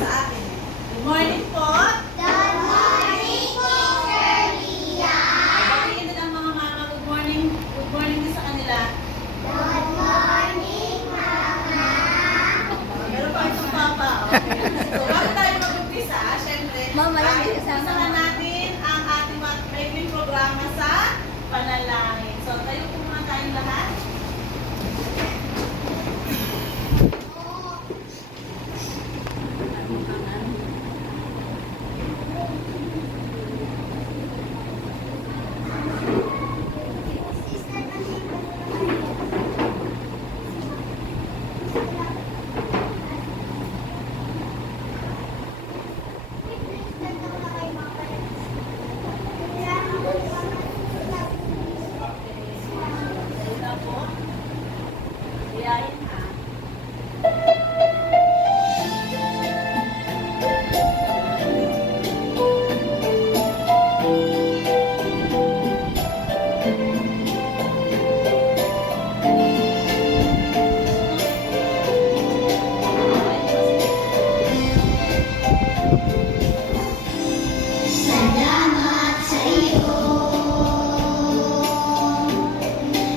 sa akin. Good morning po. Good morning po, Sir Lian. Batiin din ang mga mama. Good morning. Good morning din sa kanila. Good morning, Mama. Meron pa itong papa. Okay. So, bago tayo mag-umpisa, syempre, Mama, lagi ay kasama. umpisa na natin ang ating making programa sa panalangin. So, tayo po muna tayong lahat. Tayo po. Iyayin ha. Salamat sa iyo,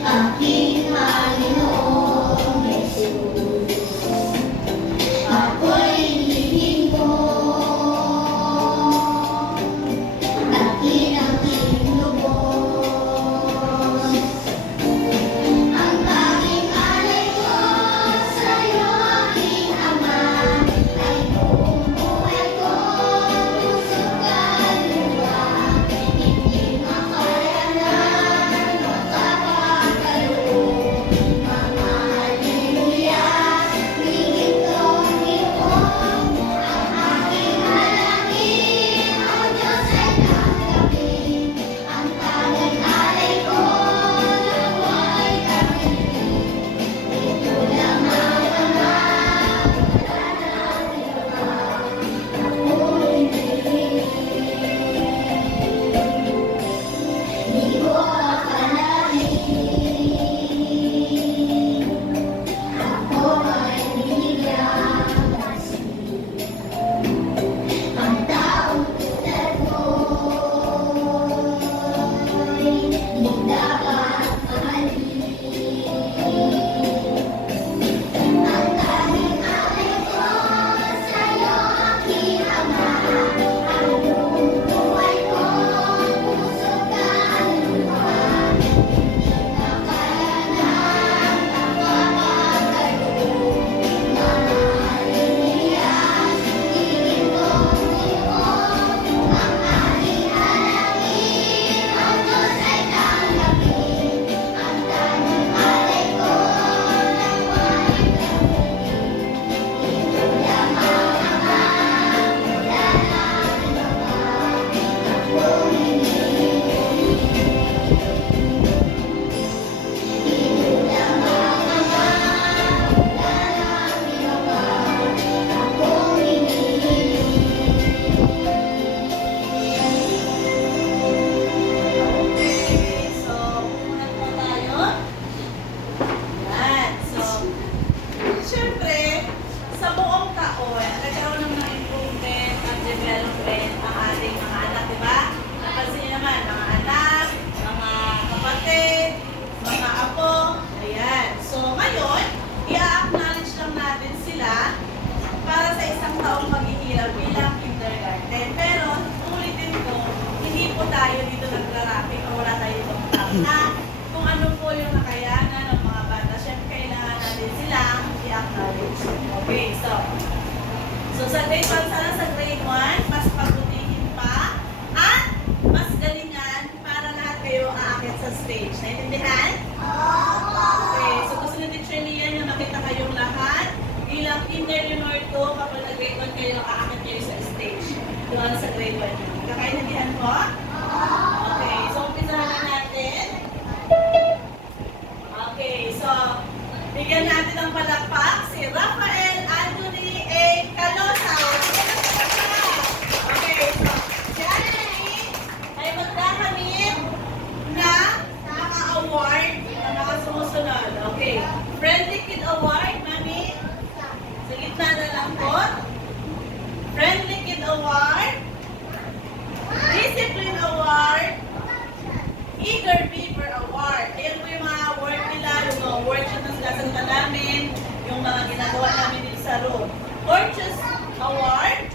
aking Panginoong Jesus. Ako'y hinihingi mo, aking lubos. Ang tanging alay ko sa iyo, aking Ama, ay buong buhay ko, puso kaluluwa. Hindi makayanan, makapagkaloob. Mga haleluya, hingin kong iyong ang aking halangin. O Diyos ay tanggapin ang tanging alay ko, nawa'y tanggapin. Ito lamang Ama, wala nang iba. Ako'y di ko akalain, ako ay binigyan kasi ang taong tulad mo'y di dapat mahalin. Ang tanging alay ko sa'yo, aking Ama, ang buong buhay ko, puso kaluluwa. Hindi makayanan, makapagkaloob. Mga haleluya, hingin kong iyong ang aking halangin. Ang Diyos ay tanggapin ang tanging alay ko, nawa'y tanggapin. Ito lamang Ama, wala nang iba pa. Ako'y hinihingi. Ito lamang Ama, wala nang iba pa. Ako'y hinihingi. Okay, so umunat po tayo. Yan. So, syempre, sa buong taon, nagkaroon ng mga improvement at development ang ating mga anak, di ba? Napansin niyo naman, mga anak, mga kapatid, mga apo, ayan. So, ngayon, i-acknowledge lang natin sila para sa isang taong paghihirap bilang kindergarten. Pero, ulitin ko, hindi po tayo dito nagraraping o wala tayo itong na kung ano po yung nakayanan ng mga bata. Siyempre, kailangan natin silang i-acknowledge. Okay, so sa grade 1, sana sa grade 1, mas pagputihin pa at mas galingan para lahat kayo aakit sa stage. Naintindihan? Okay, so gusto ni Teacher Lian na makita kayong lahat bilang kinder junior 2 kapag nag-grade 1 kayo, aakit kayo sa stage. Doon sa grade 1. Kakaintindihan po? Okay, so umpisahan na natin. Okay, so bigyan natin ng palakpak si Rafael Anthony A. Calosa. Okay, so si Anthony ay magkakamit na mga award na mga sumusunod. Okay, Friendly Kid Award, Mami. Sa gitna na lang po. mga workshop na sinasalita namin, yung mga ginagawa namin dito sa room. Gorgeous Award,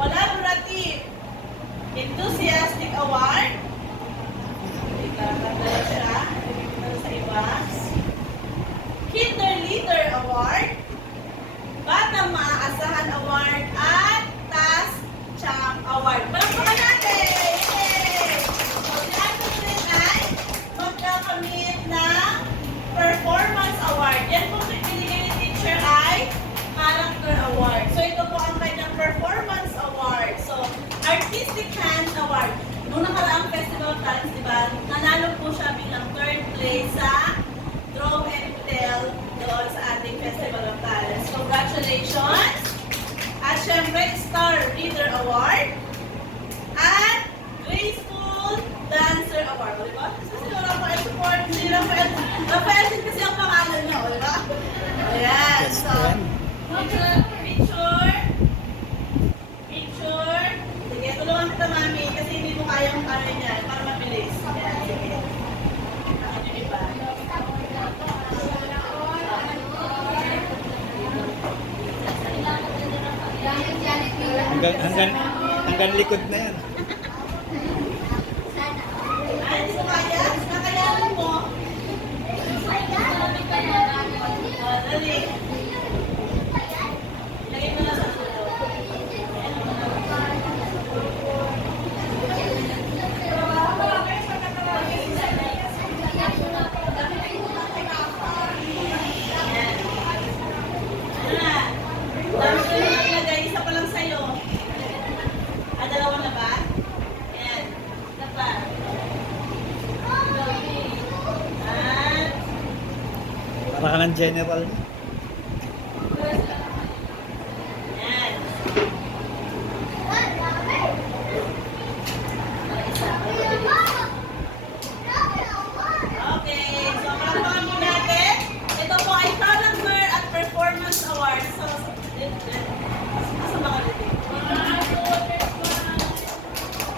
Collaborative, Enthusiastic Award, ikakagala siya, ikakagala sa iwas, Kinder Leader Award, Batang Maaasahan Award, at Task Champ Award. Palakpakan natin! Yay! So, si Ato Trin ay magkakamit ng Performance Award. Yan po binigay ni teacher ay Character Award. So, ito po ang kanyang Performance Award. So, Artistic Hands Award. Nung nakaraang Festival of Talents, di ba, nanalo po siya bilang third place sa Draw and Tell doon sa ating Festival of Talents. Congratulations! At syempre, Star Reader Award at Graceful Dancer Award. O, diba? Kasi si Rafael support, si Rafael din kasi ang pangalan niya, o, diba? Ayan, so, picture. Sige, tulungan kita, mami, kasi hindi mo kayang kami niya para mabilis. Ayan, sige. Bakit yung iba? Hanggang likod na yan. Ay, hindi mo kaya? Nakayanan mo? Dali. Lagay mo na sa sulo. Ano na? Dami ko na nilagay. Isa pa lang sa'yo. Dalawa na ba? Ayan. Isa pa. At Para ka ng general. ayan. Okay, so palakpakan mo natin. Ito po ay Character at Performance Award. So, asa mga dito?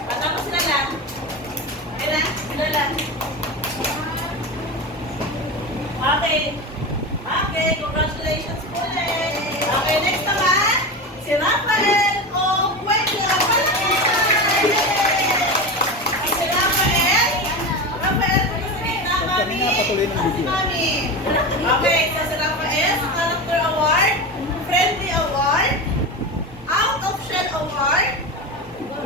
Tapos sila lang. Okay na? Sila lang. Okay. Okay, congratulations po ulit. Okay, next naman, si Rafael O. Puebla. Si Rafael. Rafael, kung sa gitna, mami. Kanina, patuloy ng Si video. mami. Okay, so si Rafael, sa Character Award, Friendly Award, Out of Shell Award,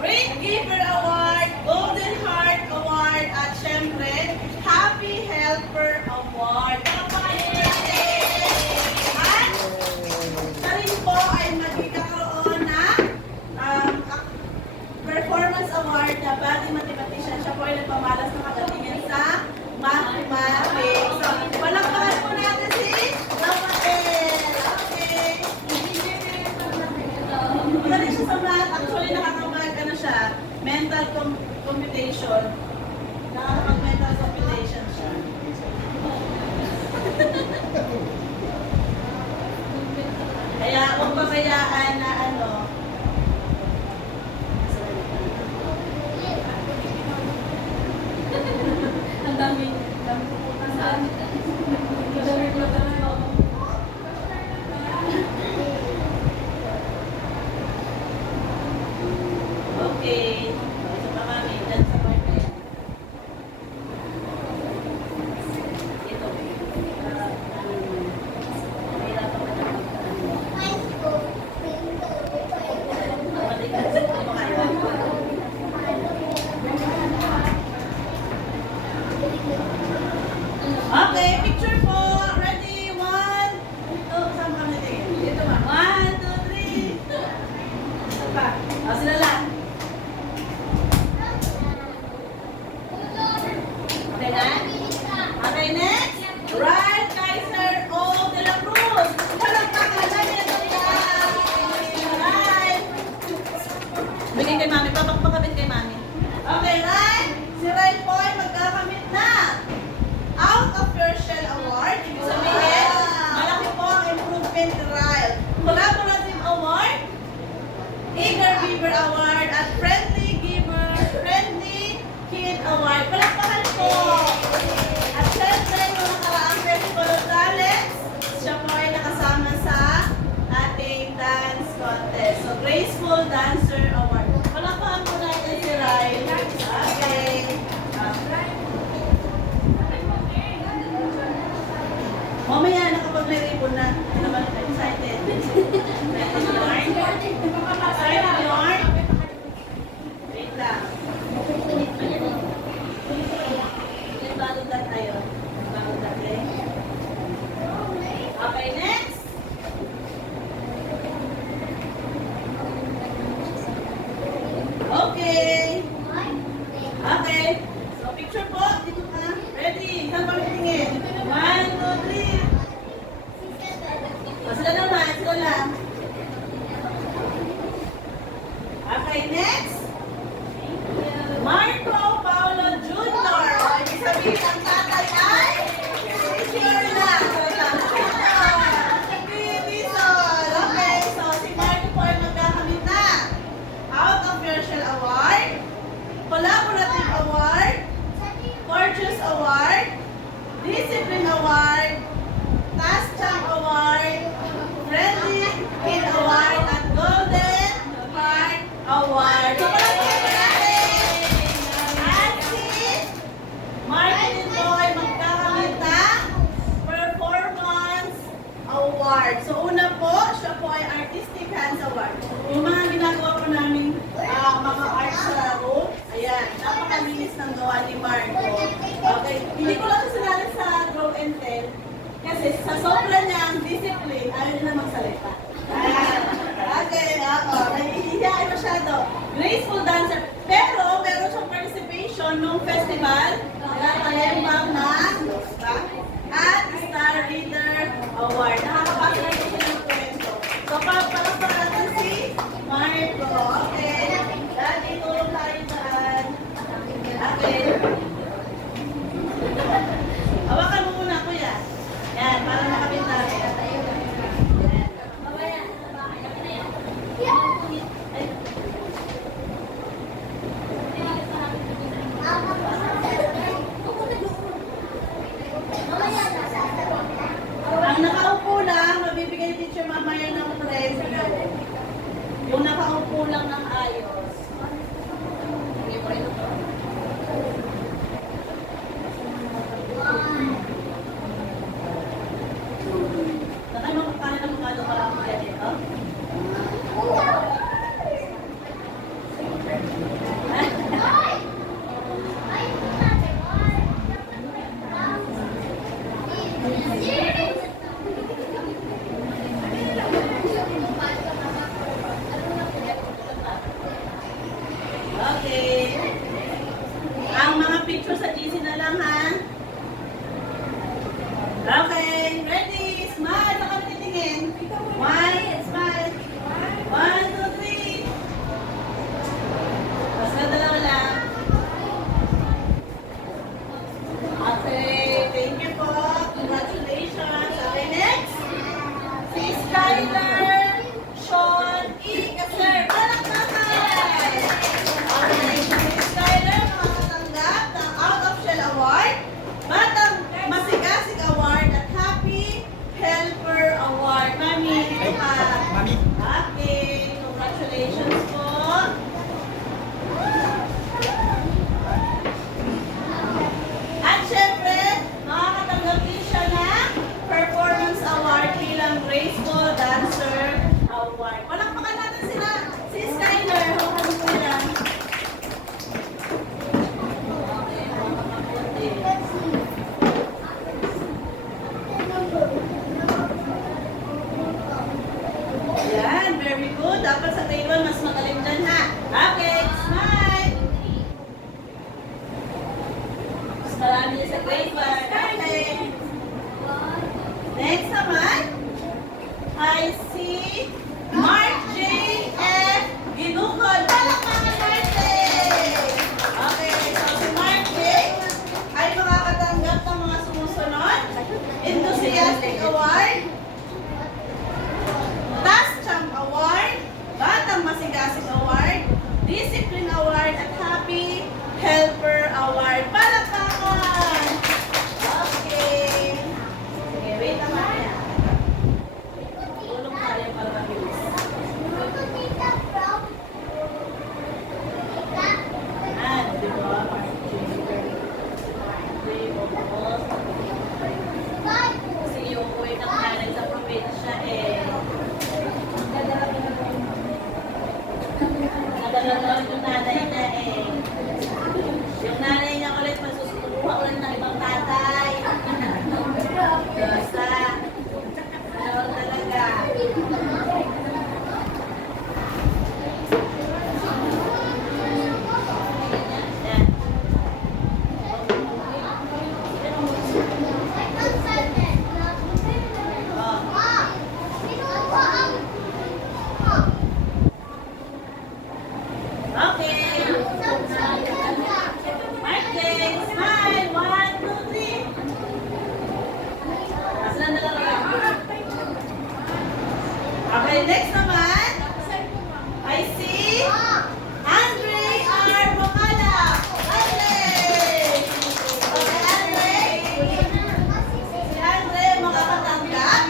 Great Giver Award, Golden Heart Award, at syempre, Happy Helper Award. Palakpakan niyo natin. At siya rin po ay magkakaroon ng Performance Award na Body Mathematician. Siya po ay nagpamalas ng kagalingan sa mathematics. So, palakpakan po natin si Rafael. Okay. Magaling siya sa math. Actually, nakakapag siya, mental computation. Nakakapag-mental computation siya. Kaya huwag pabayaan na ano. Ang dami pupunta sa amin. Ang dami ko okay. Isa pa kami. Dyan sa part na yan. Ito. Mahirapan ka na matigas. Hindi mo kaya. Okay, picture po. Ready? 1, 2, saan kami tingin? Dito ba? 1, 2, 3. Isa pa. O, sila lang. Okay na? Okay, next. Ryan Kaiser O. De la Cruz. Palakpakan namin ito yan. Ryan. Bigay kay mami. Papakpakabit kay mami. Okay, Ryan. Si Ryan po ay magkakamit na Out of Your Shell Award. Ibig sabihin, malaki po ang improvement ni Ryan. Collaborative Award, Eager Giver Award, at Friendly Kid Award. Palakpakan po! At syempre, yung nakaraang Festival of Graceful Dancer Award. Palakpakan po natin si Rai. Okay. Mamaya na kapag may ribbon na, hindi naman excited. Excited, Yorn? Wait lang. Bagong dat tayo. Bagong dat eh. Okay, next. Okay. Okay. So, picture po. Dito ka. Ready? Saan pa tingin? 1, 2, 3. O, sila naman. Sila lang. Okay, next. Marco Paulo Jr. O, ibig sabihin, ang tatay ay picture lang. Bibisol. Okay, so si Marco po ay magkakamit na. Out of Your Shell Award, Collaborative Award, Gorgeous Award, Discipline Award, Task Champ Award, Friendly Kid Award, at Golden Heart Award. So, palagpakan po natin. At si Martin po ay magkakamit ng Performance Award. So, una po, siya po ay Artistic Hands Award. Yung mga ginagawa po namin mga arts sa room, ayan, napakalinis ng gawa ni Marco. Okay, hindi ko lang siya sinali sa draw and tell kasi sa sobra niyang discipline, ayaw niya na magsalita. Ayan. Okay, ako, nahihiya ay masyado. Graceful dancer. Pero, meron siyang participation nung festival, nagkakalimbang na, at Star Reader Award. Nakakapasa natin siya ng kwento. So, palakpakan natin si Marco. Okay. Dati, tulong tayo dyan. Okay. Hawakan mo muna, kuya. Yan, para makapit natin. Yan. Ay. Ang nakaupo lang, mabibigay ni Teacher mamaya ng premyo. Yung nakaupo lang ng ayos. Nakay makakain ng mga parang mga dito. Okay. Ang mga picture sa GC na lang, ha? Okay. Ready? Smile. Saka titingin. One. Smile. 1, 2, 3. Basta dalawa lang. Okay. Thank you po. Congratulations. Okay, next. Si Skylar Sean E. Kasser. Palakpakan! Okay, si Skylar makakatanggap ng Out of Shell Award, Batang Masigasig Award, at Happy Helper Award. Mami, ito ka. Mami. Okay, congratulations po. At syempre, makakatanggap din siya ng Performance Award bilang Graceful Dancer Award. Palakpakan natin sila. Si Skylar, hawakan mo yan. Okay, hawakan mo din. Ayan, very good. Dapat sa table mas nanonood yung nanay niya eh. Yung nanay niya ulit masusukuha ulit ng ibang tatay. Basta. Nanonood talaga. Yan. Okay. Martin, smile. 1, 2, 3. Maslan na lang. Okay, next naman. I see Andre R. Mokala. Andre! Okay, Andre. Si Andre makakatanggap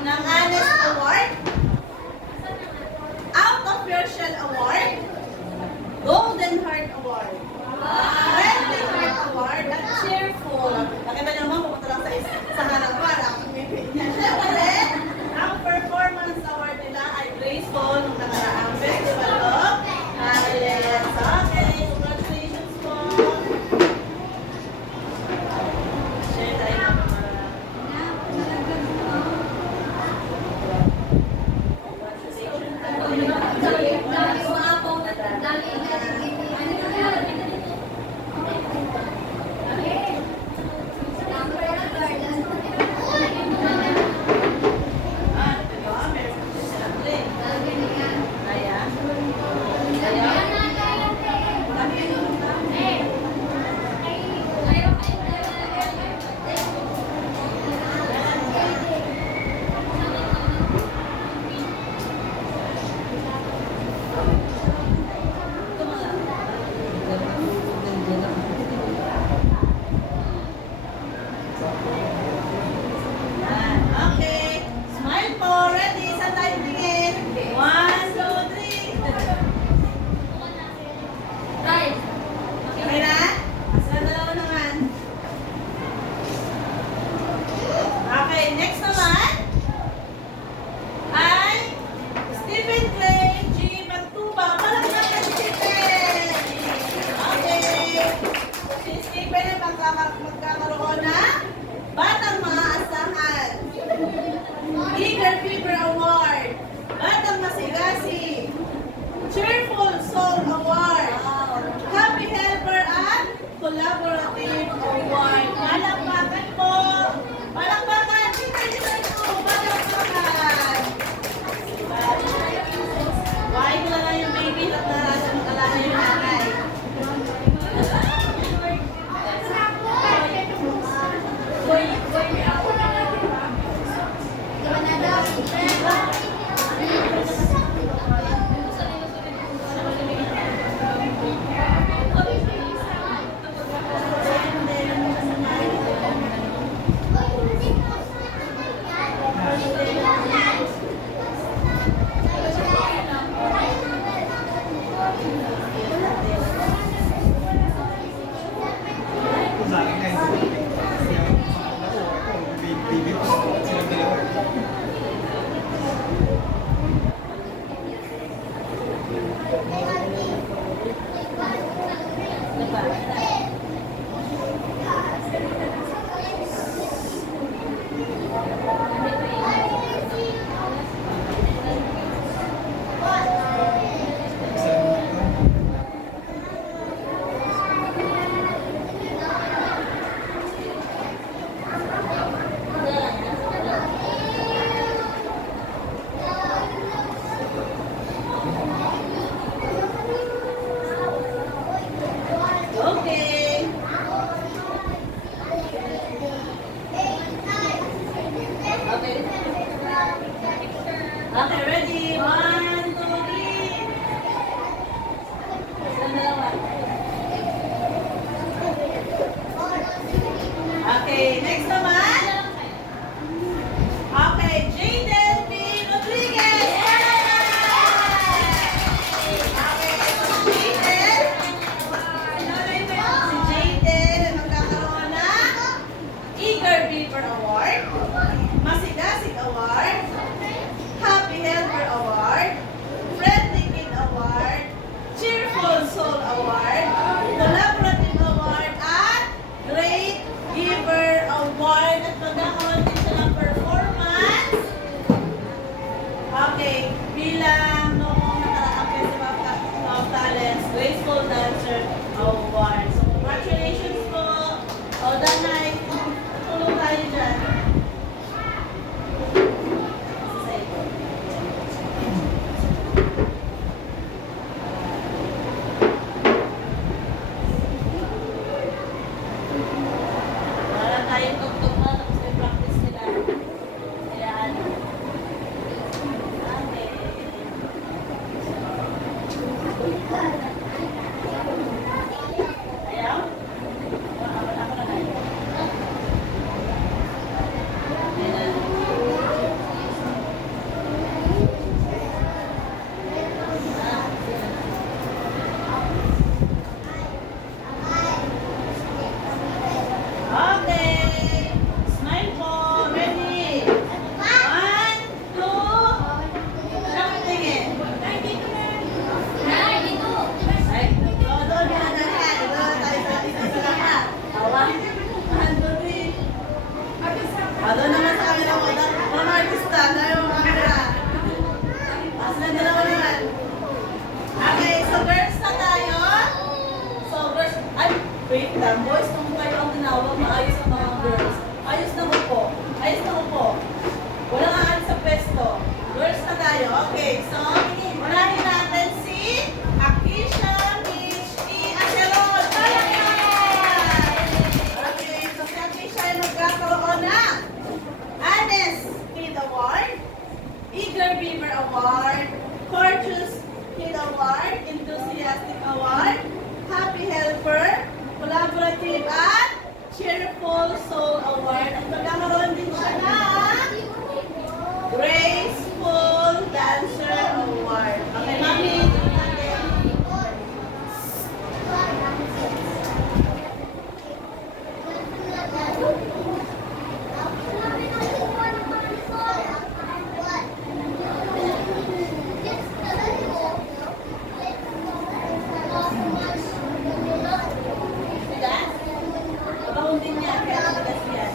ng Honest Award, Out of Your Shell Award, Golden Heart Award, Friendly Heart Award, at Cheerful. Nakita niyo naman, pumunta lang sa harapan. Siyempre, ang performance award nila ay Graceful nung nakaraang Festival of Talents. Okay, congratulations po. Share tayo ng Okay. Smile po. Ready? Saan tayo tingin? 1, 2, 3. Okay na? Saan dalawa naman? Okay. Next naman ay Stephen Clay G. Magtuba. Palakpakan si Stephen. Okay. Si Stephen ay magkakaroon na Batang Maaasahan, Eager Fever Award, Batang Masigasi, Cheerful Soul Award, Happy Helper at Collaborative Award. Palakpakan po! Palakpakan! Palakpakan! Why ko lang yung baby at narasa magkalala yung nanay? Ito sa akin na yun. Baby ko. Silang dalawa. Ayaw? Ako na kayo. Ayan na. Okay. Smile po. Ready? 1, 2. Siyang tingin. Ay, dito na. Ay, doon. Yan. Doon tayo sa isa lahat. Awa. 1, 2, 3. Doon naman sa kami ng mga artista. Tayo mga camera. Sila dalawa naman. Okay, so girls na tayo. So girls, ay, wait lang. Boys, kung kayo ang tinawag, maayos ang mga girls. Ayos na po. Ayos na po. Walang aalis sa pwesto. Girls na tayo. Okay, so, unahin natin si Akisha Michi Acerol. Okay, so si Akisha ay magkakaroon ng Anes Kid Award, Eager Beaver Award, Courteous Kid Award, Enthusiastic Award, Happy Helper, Collaborative at Cheerful Soul Award. At magkakaroon din siya ng Graceful Dancer Award. Okay, mami. Bigas? Mabaon din niya, kaya bigas yan.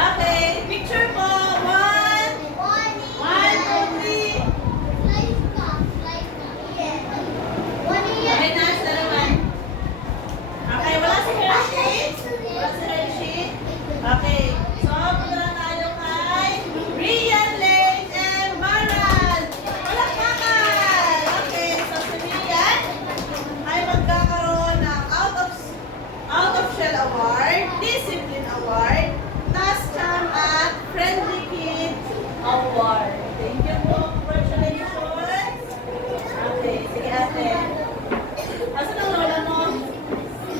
Okay, picture po. 1, 1, 2, 3. Okay na, sa naman. Okay, wala si Hershey. Wala si Hershey. Okay, so punta na tayo kay Rian Lane and Maral. Palakpakan! Okay, so si Rian ay magkakaroon ng Out of Shell Award, Discipline Award, Task Charm at Friendly Kid Award. Thank you po. Congratulations. Okay, sige ate. Asan ang lola mo?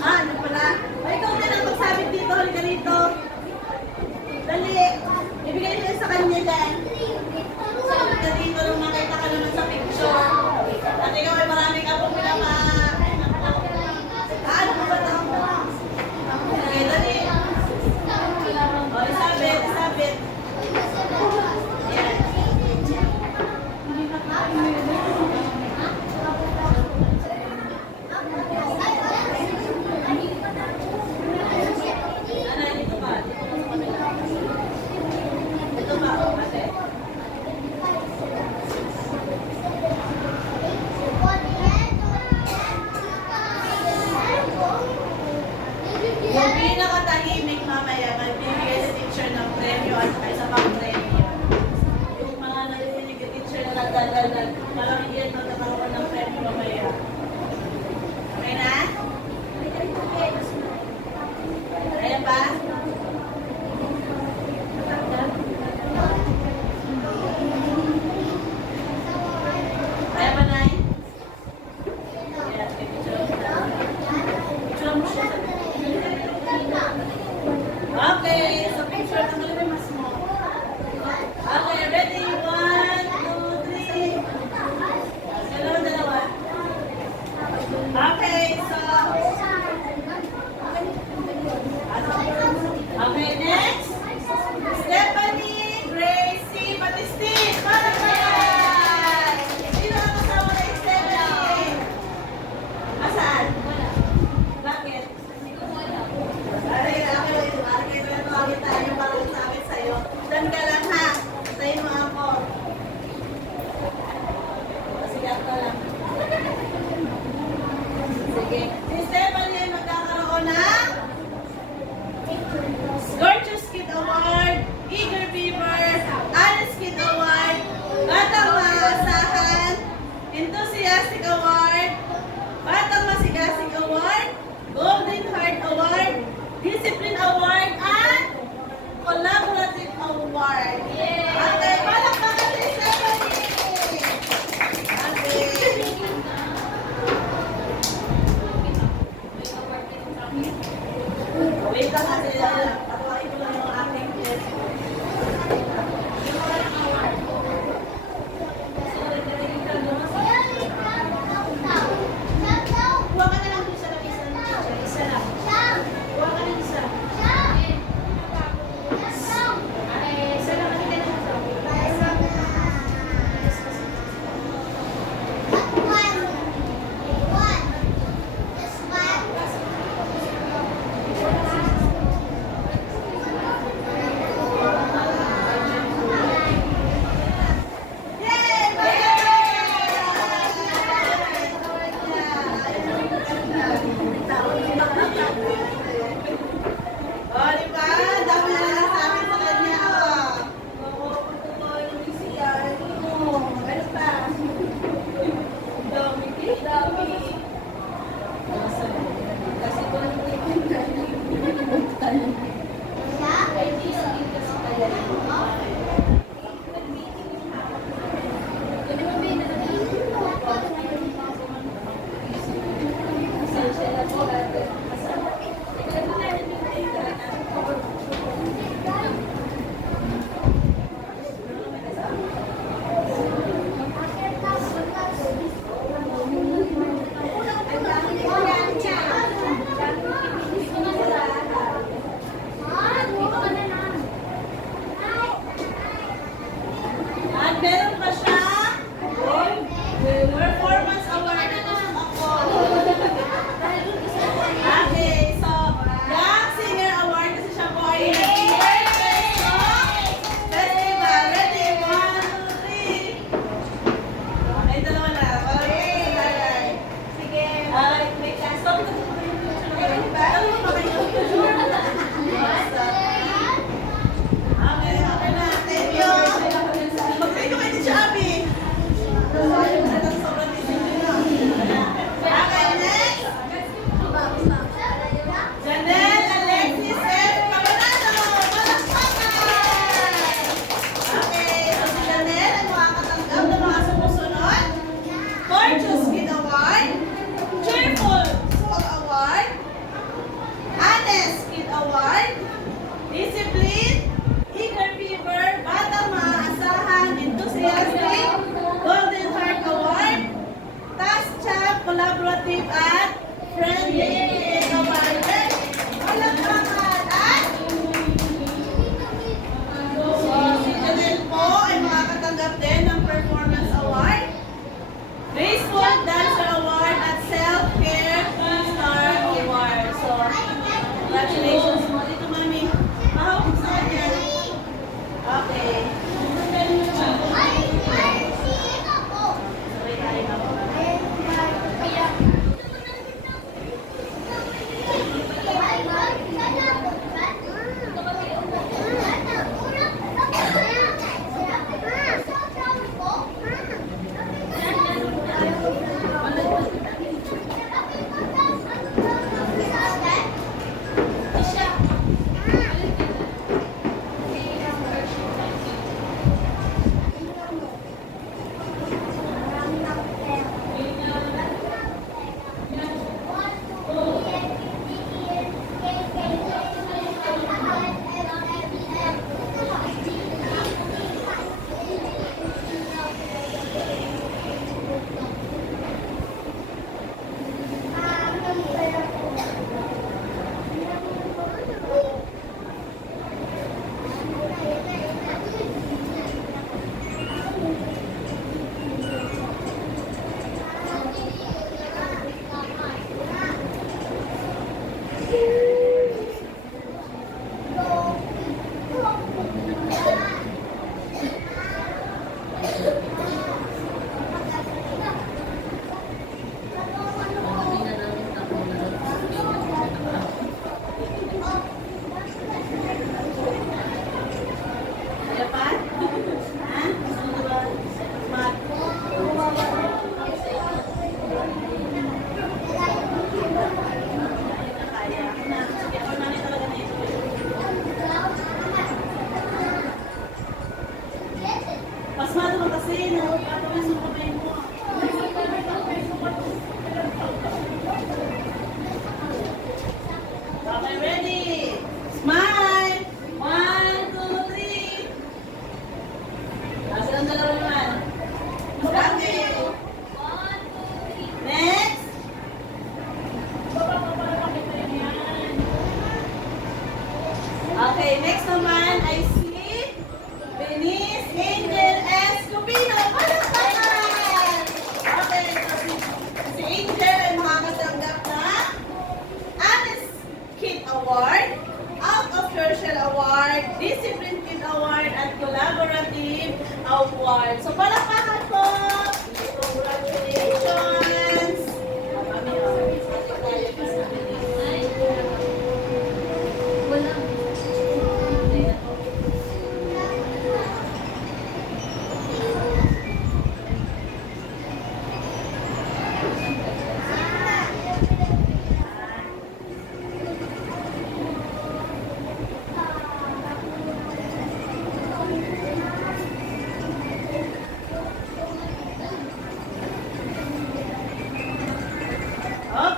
Ano pala? Ay, ikaw din ang magsabit dito. Halika dito. Dali. Ibigay nyo sa kanya dyan. Sabit ka dito nung makita ka naman sa picture. At ikaw ay marami ka pong pinama. Ano ba ito? Okay, dali. O, isabit, isabit. Yan. Ano, dito ba? Dito ba sa kanila? Dito ba, ate? Yung pinakatahimik mamaya, magbibigay sa teacher ng premyo at saka isa pang premyo. Yung mga narinig yung teacher na nagdadal, malamig yan magkakaroon ng premyo mamaya. Okay na? Ayan ba? Ayan ba, Nay? Ayan, picture mo na. Picture mo siya. Okay, so picture ng mga mas mo. Okay, ready? 1, 2, 3. Dalawa.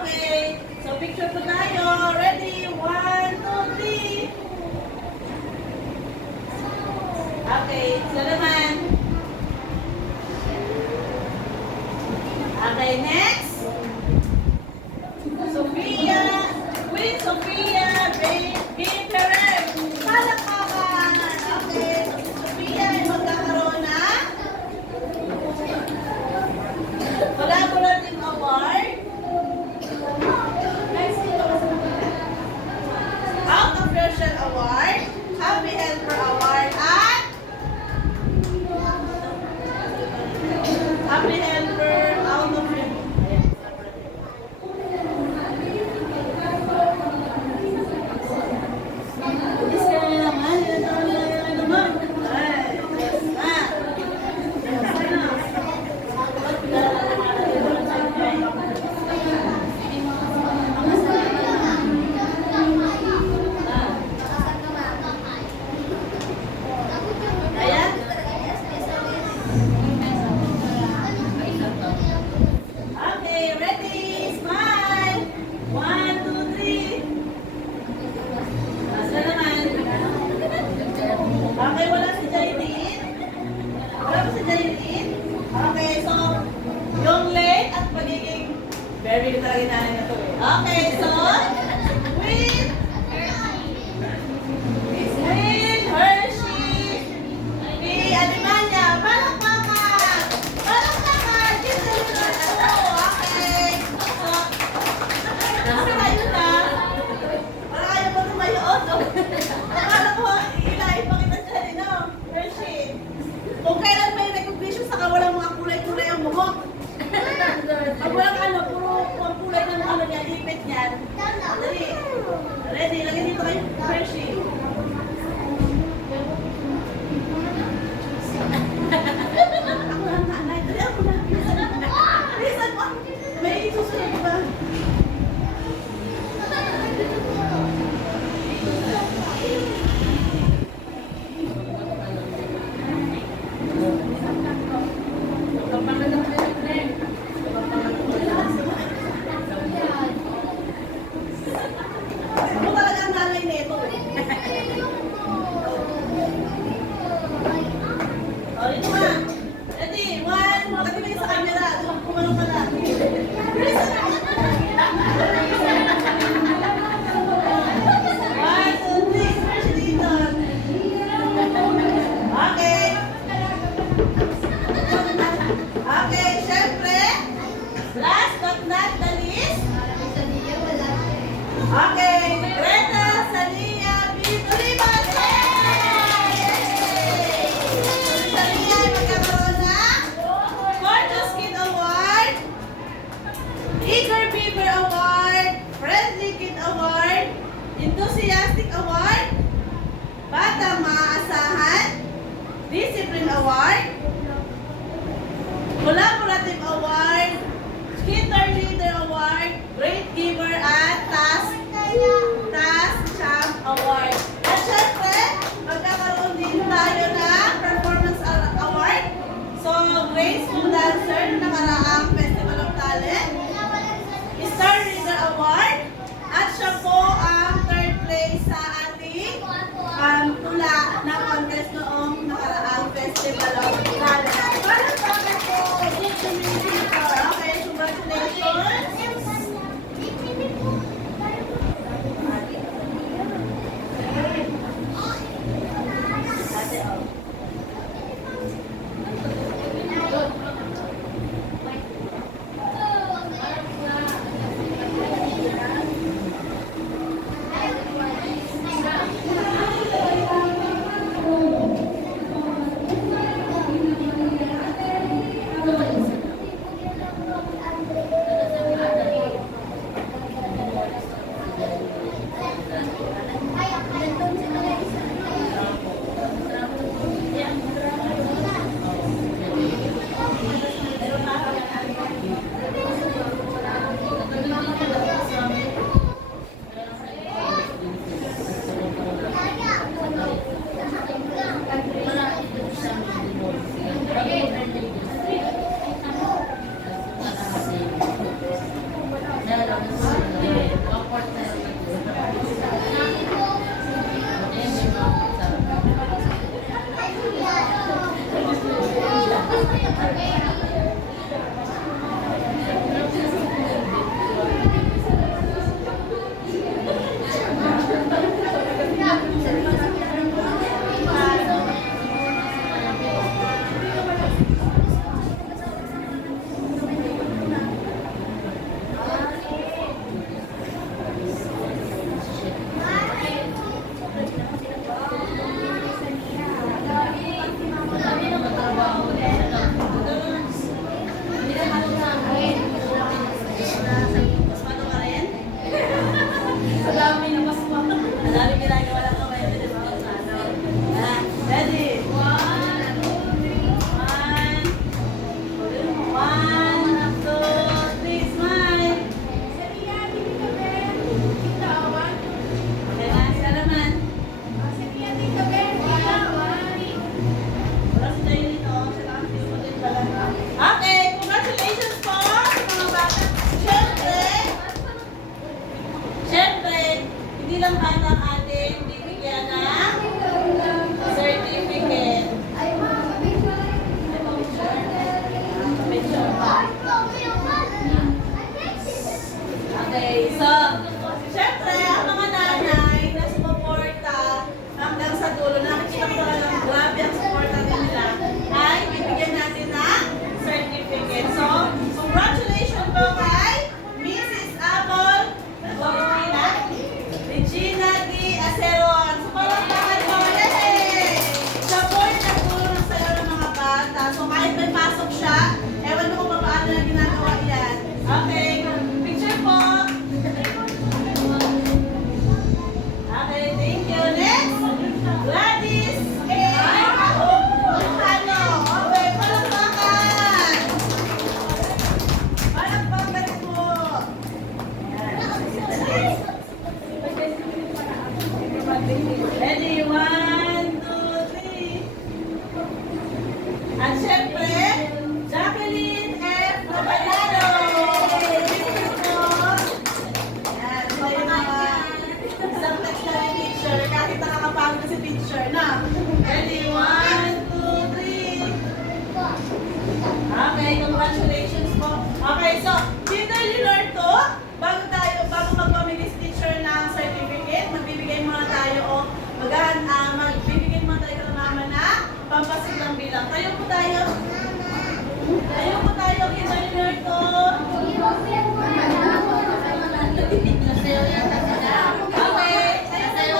Okay. So, picture po tayo. Ready? 1, 2, 3. Okay. Sila naman. Okay, next. Sophia. Queen Sophia. Baby Perez. Palakpakan. Okay. So, si Sophia ay magkakaroon na collaborative award. Out of Your Shell Award, Happy Helper Award, at Happy Helper Out of Your... Bilis ka na naman. Ilan na naman. Ay, yes na. Yes na. Ayan. Okay, ready? Smile. 1, 2, 3. Asa naman? Okay, wala si Jailin. Wala ba si Jailin? Okay, so, yung late at pagiging very good talaga namin na to eh. Okay, so, with Hershey, ni Alemania, palakpakan! Palakpakan! Dito na ito! Okay, so, kasi tayo na, para kayo pa tumayoon, no? Akala ko, ilahin pa kita dyan, no? Hershey. Kung kailan may recognition, saka walang mga kulay-kulay ang buhok. Pag walang ano, puro ang kulay ng ano niya, ipit niyan. Dali. Ready, lagyan dito kayo, Hershey. Ako lang nanay. Dali ako na. Bilisan mo. May susunod ba? Ako talaga ang nanay nito. O, dito ka. Ready? 1. Makatingin sa camera. Kumanong ka na. Bilisan mo. 1, 2, 3. Hershey dito. Okay. Okay, syempre. Last but not the least. Okay, Greta Sania Bituriban! Si Sania ay magkakaroon ng Gorgeous Kid Award, Eager Beaver Award, Friendly Kid Award, Enthusiastic Award, Batang Maaasahan, Discipline Award, Collaborative Award, Skitter Leader Award, Great Giver at Task Champ Award. At syempre, magkakaroon din tayo ng Performance Award. So, Graceful Dancer na nakaraang Festival of Talent, Star Leader Award, at siya po ang third place sa ating tula na contest noong nakaraang Festival of Talent. Para sa akin po, Okay, picture po. Okay, thank you. Next, Gladys Ano? Okay, palakpakan. Palakpakan po. Ready? 1, 2, 3. At syempre, Jacqueline F. Cabanero. Yan, so yung mga isang text na rin picture, kahit nakakapagod si picture na. Ready? 1, 2, 3. Okay, congratulations po. Okay, so, dito learn to, bago magpamilis teacher ng certificate, magbibigay muna tayo o magbibigay muna tayo ng mama na pampasiglang bilang. Tayo po tayo. Tayo po tayo, dito learn to. Okay, tayo tayo.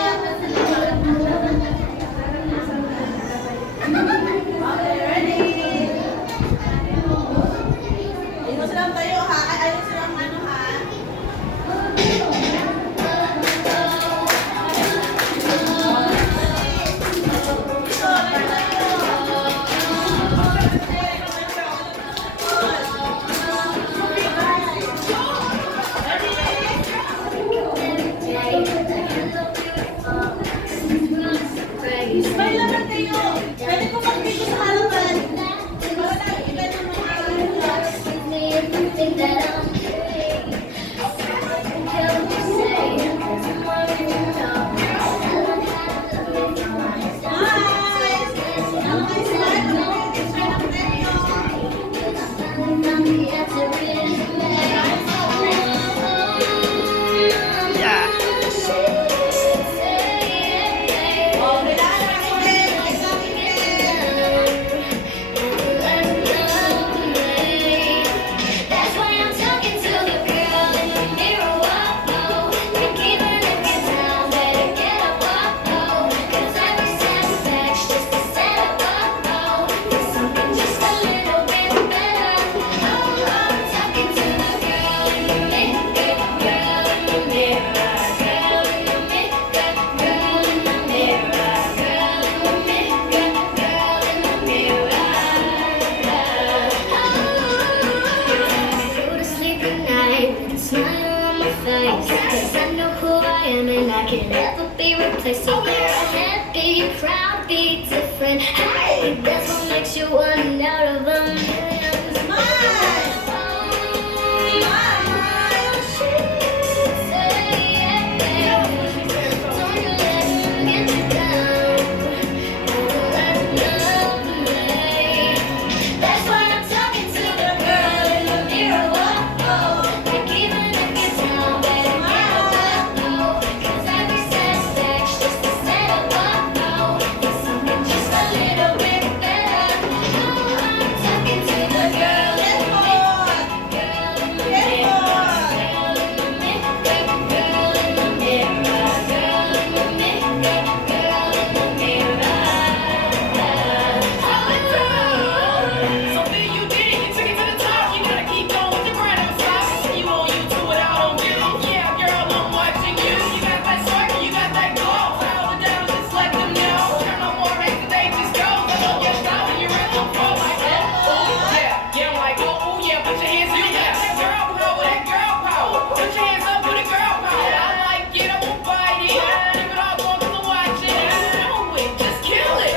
Okay, ready? Ayun silang tayo ha. Ayun silang ano ha. Smile naman kayo. Pwede po mag-video sa harapan. Para nakikita ng mga smile. Ano kayo smile? Ano kayo teacher ng premyo? Oh, kailangan natin. Examine That's why I'm talking to the girl in the mirror. Whoa, like even if you're down, better get up. Whoa, 'cause every setback's just a setup. Whoa, something just a little bit better. Oh, I'm talking to the girl in the mirror, girl in the mirror, girl in the mirror, girl in the mirror, girl in the mirror, girl in the mirror. Go to sleep at night with a smile on my face, 'cause I know who I am and I can never be replaced. So you're happy, proud, be different. Hey, that's what makes you one out of a million. Smile. Don't you let him get you down. Don't let love play. That's why I'm talking to the girl in the mirror. Whoa, like even if you're down, better get up. Whoa, 'cause every setback's just a setup. Whoa, it's something just a little bit better. Oh, I'm talking to the girl in the mirror. Girl in the mirror. Girl in the mirror. Girl in the mirror. Girl in the mirror. Girl in the mirror. So then you did it, you took it to the top. You gotta keep going with the grind. I'm stopping. You on you, do it out on you. Yeah, girl, I'm watching you. You got that spark, you got that glow. All the devils, just let them know. Turn no more race, they just go. They don't get stopped when you're in the flow like oh, yeah, yeah, I'm like oh, yeah. Put your hands in the air. That girl power, that girl power. Put your hands up for the girl power. I'm like get up and fight it. Leave it all going 'cause I'm watching. Do it, just kill it.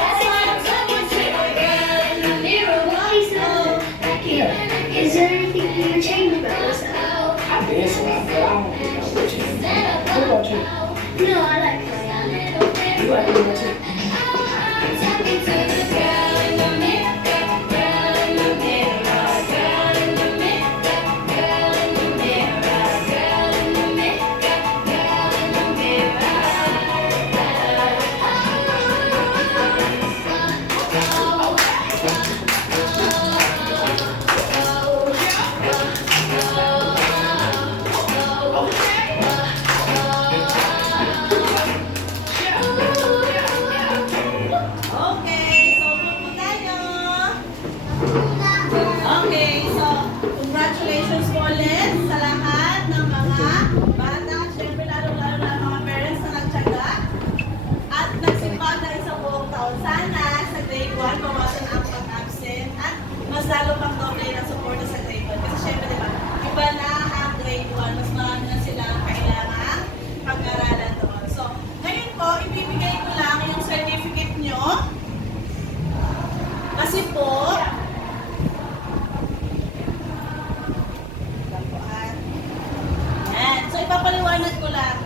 That's why I'm talking to the girl in the mirror. Like even if is there anything you can change about yourself? I dance a lot, but I don't think I'm with you. What about you? No, I like playing. You like doing that too? I'm talking to the girl in the mirror, girl in the mirror, girl in the mirror, girl in the mirror, girl in the mirror, girl in the mirror. Yeah. congratulations po ulit sa lahat ng mga bata. Siyempre, lalo-lalo na mga parents na nagtyaga at nagsimba na isang buong taon. Sana sa grade 1, bawasan ang pag-absent at mas lalo pang doble ng support sa grade 1. Kasi siyempre, di ba, iba na ang grade 1. Mas marami na sila kailangan pag-aralan doon. So, ngayon po, ibibigay ko lang yung certificate nyo. Kasi po, yan. So, ipapaliwanag ko lang.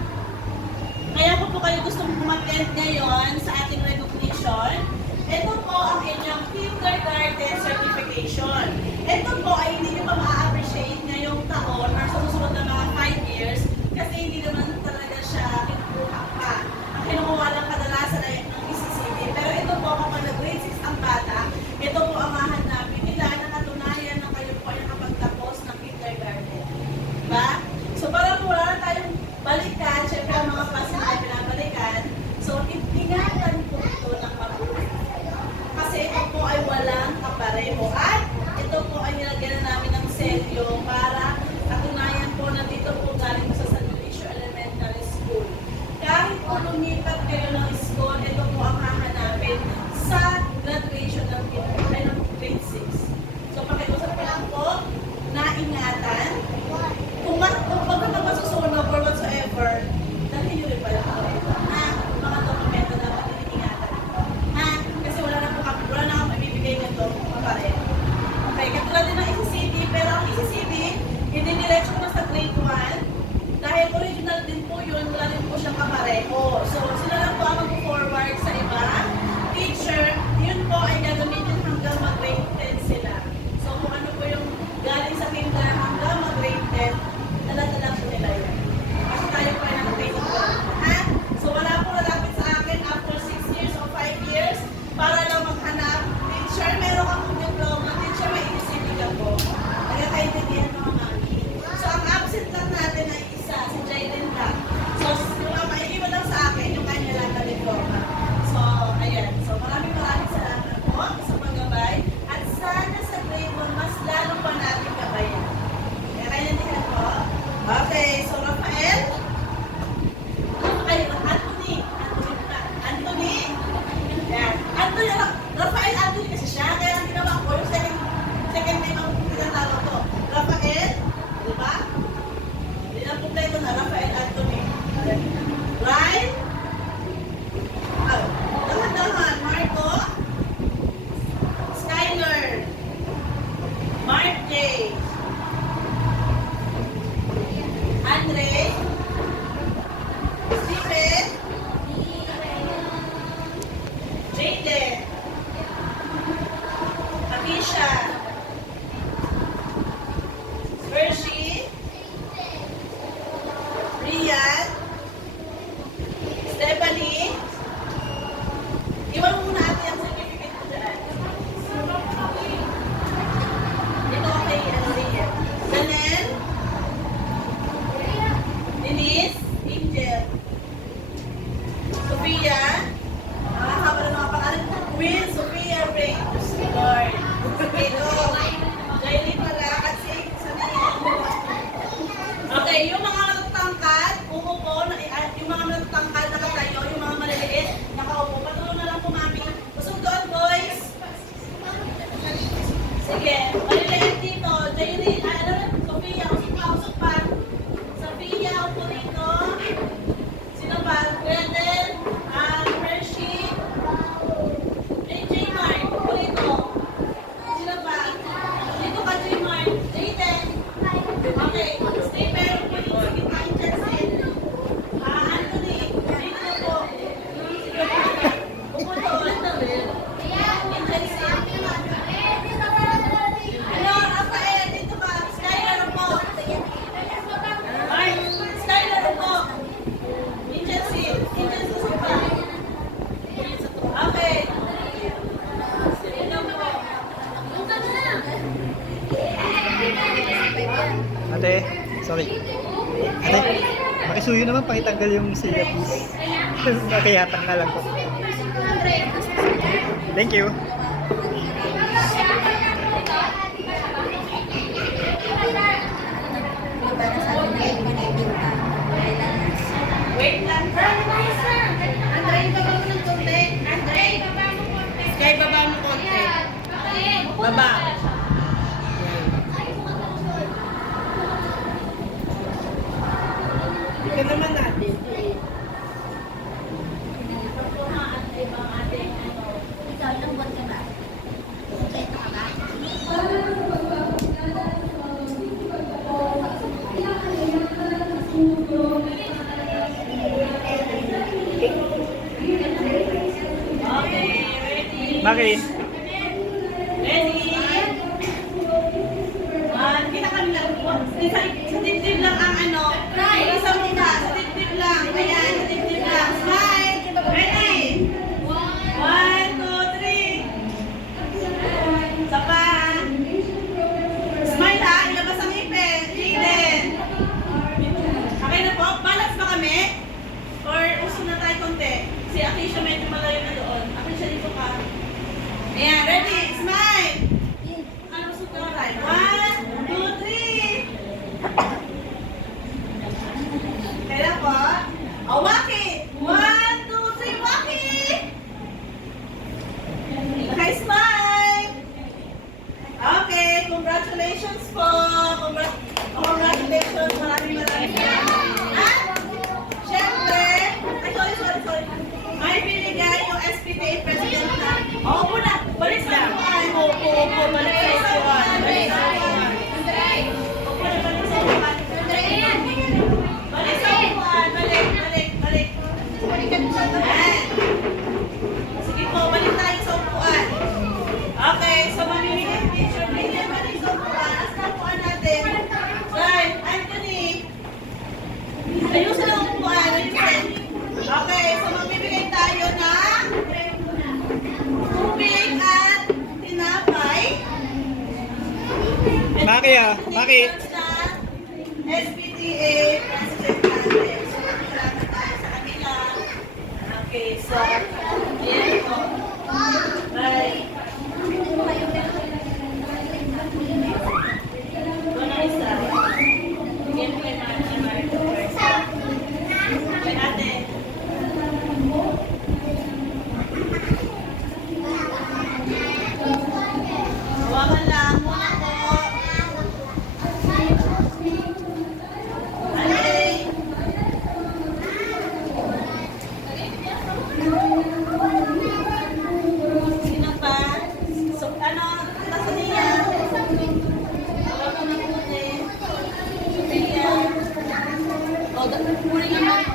Kaya po kayo gustong umattend ngayon sa ating recognition. Ito po ang inyong kindergarten certification. Ito po ay hindi nyo pa ma-appreciate ngayong taon or sa susunod na mga 5 years kasi hindi naman talaga siya kinukuha pa. Ang kinukuha lang kadalasan ay ng ECCD. Pero ito po kapag grade 6 ang bata, ito po ang hahanapin nila na katunayan na kayo po ay nakapagtapos ng kindergarten. Diba? So para wala na tayong balikan, syempre ang mga klase na pinabalikan, so ingatan po ito ng mabuti. Kasi ito po ay walang kapareho at ito po ay nilagyan na namin ng selyo para katunayan po na dito po galing po sa San Luis Elementary School. Kahit po lumipat kayo ng school, ito po ang hahanapin sa graduation ng grade 6. So pakiusap ko lang po na ingatan. Kung magpapasusunog or whatsoever, dahil nyo rin pala ito. Ha? Mga dokumento dapat iniingatan. Ha? Kasi wala na akong mabibigay nito papareho. Okay, katulad din ng ECCD, pero ang ECCD, hindi nilecho ko na sa grade 1. Dahil original din po yun, wala din po siyang kapareho. So, sila lang po ang mag-forward sa iba. Teacher, yun po ay gagamitin hanggang mag-grade 10 sila. So, kung ano po yung galing sa kinder hanggang mag-grade 10, dala-dala po nila yun. Kasi tayo po ay nag-grade 1. Ha? So, wala po nalapit sa akin after 6 years o 5 years para lang maghanap. Teacher, meron kang diploma. Teacher, may ECCD ka po. Nagkakaintindihan mga mami. So, ang absent lang natin ay isa, si Jayden lang. So, maiiwan lang sa akin yung kanya lang na diploma. So, ayan. So, maraming salamat po sa paggabay. At sana sa grade 1, mas lalo pa natin gabayan. Kaya kaintindihan po. Okay, so Rafael. Ay, Anthony. Yan. Rafael Anthony kasi siya. Kaya ang ginawa ko, yung second name ang tinatawag ko. Rafael. Di ba? Hindi na kompleto na. Rafael Anthony. Ryan. Dahan-dahan. Marco. Skyler. Mark J. Andre. Stephen. Jayden. Akisha. Hershey. Rian. Stephanie. Iwan mo muna natin ang certificate ko dyan. Dito kay Rian. Ganel. Denise. Angel. Sophia. Haba ng mga pangalan. Will. Sophia. Ray. Lord. Edo. Jailin pala kasi sabihin. Okay, yung mga natatangkad, umupo, yung mga natatangkad, nakatayo, yung mga maliliit, nakaupo. Patuloy na lang po, mami. Usog doon, boys. Sige, maliliit dito. Jailin, Sophia, usog pa. Sophia, upo dito. Sino pa? Brandon, Hershey, J. Mark, upo dito. Sino pa? Dito ka, J. Mark. Jayden. Okay, Stephen, upo dito sa gitna yung Chelsea. Anthony, dito na po. Sino pa? Upo doon. Yung Chelsea. Ano, Rafael, dito ka. Skyler, upo. Ay, Skyler, upo. Yung Chelsea. Yung Chelsea, sino pa? Okay. Sino po? Ate, sorry. Ate, makisuyo naman pakitanggal yung sila please. Nakiyatang na lang ko. Thank you. Baba. Ika naman natin. Ikaw, ilang buwan ka ba? Kompleto ka ba? Okay, ready? Maki, Ready? Kita kami lang. Sa dibdib lang ang ano. Sa mukha. Sa dibdib lang. Ayan, sa dibdib lang. Smile. Ready? 1, 2, 3. Isa pa. Smile ha. Ilabas ang ngipin. Eden. Okay na po. Balance ba kami? Or uso na tayo konti? Si Akisha medyo malayo na doon. Akisha dito ka. Ayan, ready? Smile. Ano gusto ko na tayo? 1, 2, 3. Kaya po. Oh, Waki. 1, 2, 3, Waki. Okay, smile. Okay, congratulations po. Congratulations. Maraming At, syempre, ay, sorry. May binigay yung SPTA President na. Oo po na. Balik sa upuan. Opo. Balik sa upuan. Balik sa upuan. Opo na, balik sa upuan. Balik sa upuan. Balik. Ayan. Sige po, balik tayo sa upuan. Okay, so mamimili ang picture. Balik sa upuan. As na upuan natin. Right, Anthony. Ayusin ang upuan. Ayusin. Okay, so magbibigay tayo ng tubig at tinapay. Maki ah, Maki. SPTA President natin. So, magsalamat tayo sa kanila. Okay, so, ayan po. Bye. Wala isa. Bigyan mo kay Marito first. Kay ate. Hawakan lang muna po. Alay. Sino pa? So, ano? Nasa niya? Hawakan na po eh. Sophia. O, kunin naman.